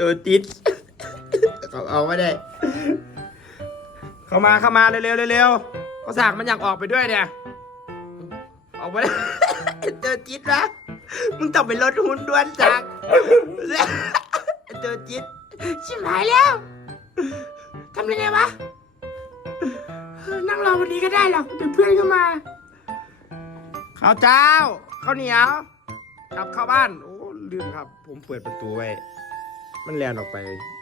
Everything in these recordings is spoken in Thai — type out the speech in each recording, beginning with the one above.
ตัวติดเขาเอาไม่ได้ เข้ามาเข้ามาเร็วๆเร็วๆเขาสากมันอยากออกไปด้วยเนี่ย ออกมาได้เจอจิตนะมึงต้องไปลดหุ่นด้วนจากเจอจิตชิบหายแล้วทำยังไงวะเออนั่งรอวันนี้ก็ได้หรอกเดี๋ยวเพื่อนก็มาข้าวเจ้าข้าวเหนียวกลับเข้าบ้าน โอ้ลืมครับ ผมเปิดประตูไว้ มันแลนออกไป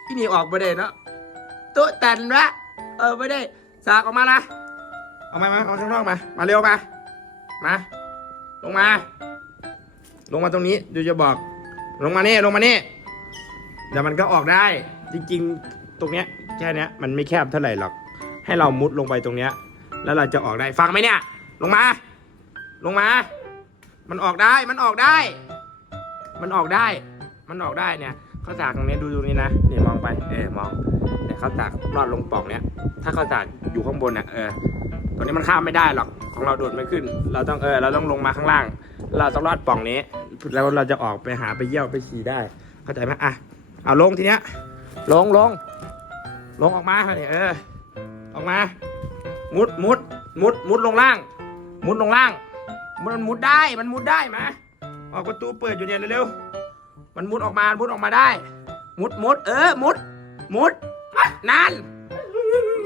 พี่หนีออกมาได้เนาะโต๊ะแตนละเออไม่ได้สากออกมานะเอามามาเอาข้างนอกมา มาเร็วมา มา ลงมา ลงมาตรงนี้เดี๋ยวจะบอก ลงมานี่ลงมานี่เดี๋ยวมันก็ออกได้ จริง ๆ ตรงเนี้ยแค่เนี้ยมันไม่แคบเท่าไหร่หรอก ให้เรามุดลงไปตรงเนี้ย แล้วเราจะออกได้ฟังไหมเนี่ย ลงมา ลงมา มันออกได้มันออกได้ มันออกได้ มันออกได้เนี่ย ข้าวสากตรงนี้ดูดูนี่นะนี่มองไปเออมองเนี่ยข้าวสากรอดลงปล่องเนี้ยถ้าข้าวสากอยู่ข้างบนเนี่ยเออตรงนี้มันข้ามไม่ได้หรอกของเราโดดไม่ขึ้น เราต้องเออเราต้องลงมาข้างล่าง เราต้องรอดปล่องนี้ แล้วเราจะออกไปหาไปเยี่ยวไปฉี่ได้ เข้าใจไหมอะเอาลงทีเนี้ยลงลงลงออกมาเนี่ยเออออกมา มุดมุดมุดมุดลงล่าง มุดลงล่าง มันมุดได้มันมุดได้มาออกประตูเปิดอยู่เนี่ยเร็วๆ มันมุดออกมา มุดออกมาได้ มุดมุดเออ มุด มุดนาน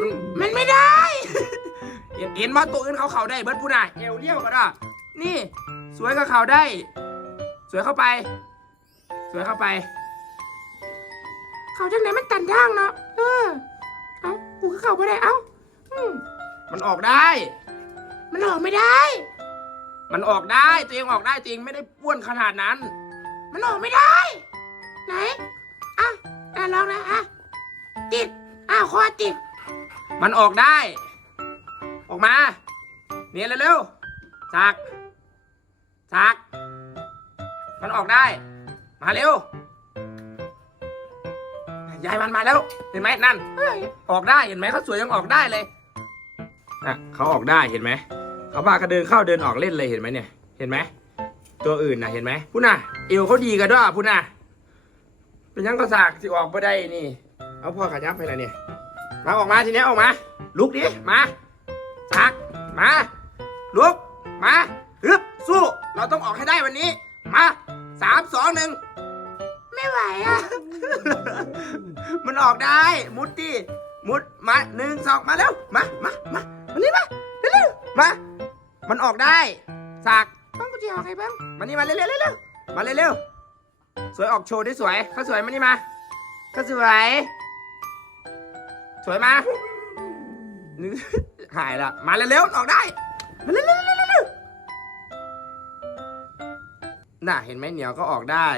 มันมันไม่ได้เห็นเห็นว่าตัวอื่นเขาเข่าได้เบิร์ดพูน่ะเอวเลี้ยวก็ได้นี่ สวยก็เข่าได้ สวยเข้าไป สวยเข้าไป เข่าจังไหนมันตันทางเนาะ เออ เอ้า กูก็เข้าไปได้ เอ้าอืมมันออกได้ มันออกไม่ได้ มันออกได้ ตัวเองออกได้ตัวเองไม่ได้ป้วนขนาดนั้น มันออกไม่ได้ ไหนอะอะลองนะอะติดอะคอติด มันออกได้ ออกมา เนี่ยเร็วๆจากจากมันออกได้ มาเร็ว ยายมันมาแล้ว เห็นไหมนั่น ออกได้ เห็นไหมเขาสวยยังออกได้เลยอะเขาออกได้ เห็นไหม เขาพากันเดินเข้าเดินออกเล่นเลย เห็นไหมเนี่ย เห็นไหม ตัวอื่นนะเห็นไหมพูดน่ะ เอวเขาดีกันด้วยพูดน่ะ เป็นยังก็สากสิออกมาได้นี่ เอาพ่อขยับไปล้วเนี่ยมาออกมาทีนี้ออกมา ลุกดิ มาสักมา ลุก มาฮึบสู้ เราต้องออกให้ได้วันนี้ มาสามสองหนึ่งไม่ไหวอะ มันออกได้ มุดดิมุดมาหนึ่งสองมาเร็วมามามามานี่มาเร็วมา มันออกได้สักบ้าก จะออกใครบ้าง มานี่มาเร็วๆเร็วๆมาเร็วๆสวยออกโชว์ได้สวยข้าสวยมานี่มาข้าสวย สวยมานึกหายละ มาเร็วๆออกได้ มาเร็วๆเร็วๆเร็วๆน่ะเห็นไหมเหนียวก็ออกได้